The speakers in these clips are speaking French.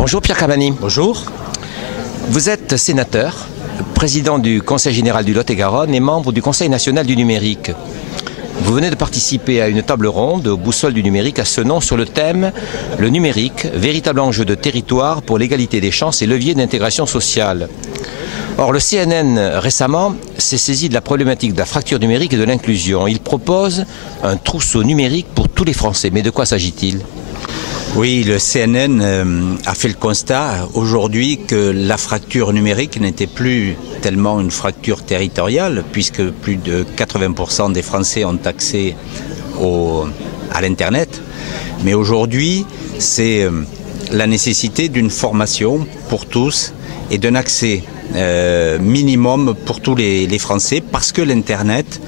Bonjour Pierre Carbani. Bonjour. Vous êtes sénateur, président du Conseil général du Lot-et-Garonne et membre du Conseil national du numérique. Vous venez de participer à une table ronde aux boussoles du numérique à ce nom sur le thème « Le numérique, véritable enjeu de territoire pour l'égalité des chances et levier d'intégration sociale ». Or, le CNN récemment s'est saisi de la problématique de la fracture numérique et de l'inclusion. Il propose un trousseau numérique pour tous les Français. Mais de quoi s'agit-il ? Oui, le CNN a fait le constat aujourd'hui que la fracture numérique n'était plus tellement une fracture territoriale, puisque plus de 80% des Français ont accès à l'Internet. Mais aujourd'hui, c'est la nécessité d'une formation pour tous et d'un accès minimum pour tous les Français, parce que l'Internet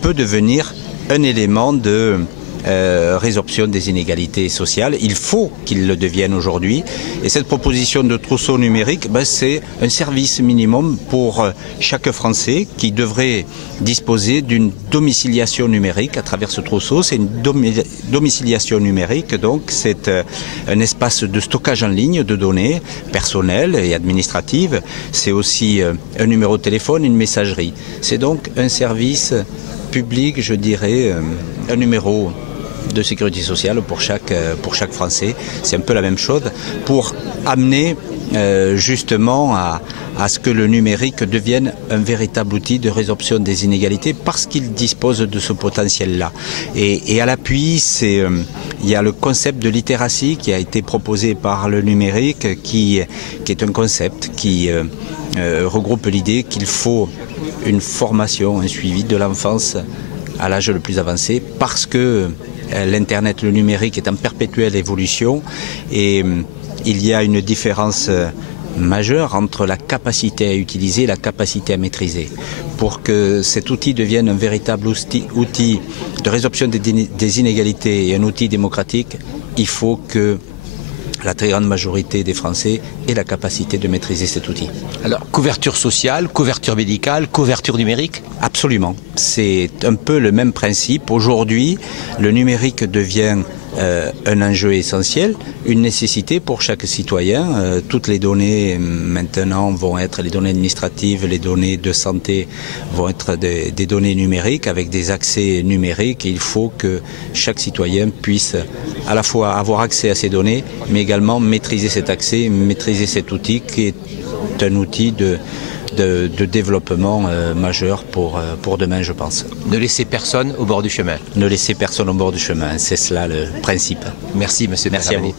peut devenir un élément de résorption des inégalités sociales. Il faut qu'il le devienne aujourd'hui. Et cette proposition de trousseau numérique, c'est un service minimum pour chaque Français qui devrait disposer d'une domiciliation numérique à travers ce trousseau. C'est une domiciliation numérique, donc c'est un espace de stockage en ligne de données personnelles et administratives. C'est aussi un numéro de téléphone, une messagerie. C'est donc un service public, je dirais, un numéro de sécurité sociale pour chaque Français. C'est un peu la même chose pour amener justement à ce que le numérique devienne un véritable outil de résorption des inégalités, parce qu'il dispose de ce potentiel-là. Et à l'appui, il y a le concept de littératie qui a été proposé par le numérique, qui est un concept qui regroupe l'idée qu'il faut une formation, un suivi de l'enfance à l'âge le plus avancé, parce que l'Internet, le numérique est en perpétuelle évolution et il y a une différence majeure entre la capacité à utiliser et la capacité à maîtriser. Pour que cet outil devienne un véritable outil de résorption des inégalités et un outil démocratique, il faut que la très grande majorité des Français ait la capacité de maîtriser cet outil. Alors, couverture sociale, couverture médicale, couverture numérique ? Absolument. C'est un peu le même principe. Aujourd'hui, le numérique devient un enjeu essentiel, une nécessité pour chaque citoyen. Toutes les données maintenant vont être les données administratives, les données de santé vont être des données numériques avec des accès numériques. Et il faut que chaque citoyen puisse à la fois avoir accès à ces données, mais également maîtriser cet accès, maîtriser cet outil qui est un outil de développement majeur pour demain, je pense. Ne laisser personne au bord du chemin. Ne laisser personne au bord du chemin, c'est cela le principe. Merci, monsieur. Merci à vous.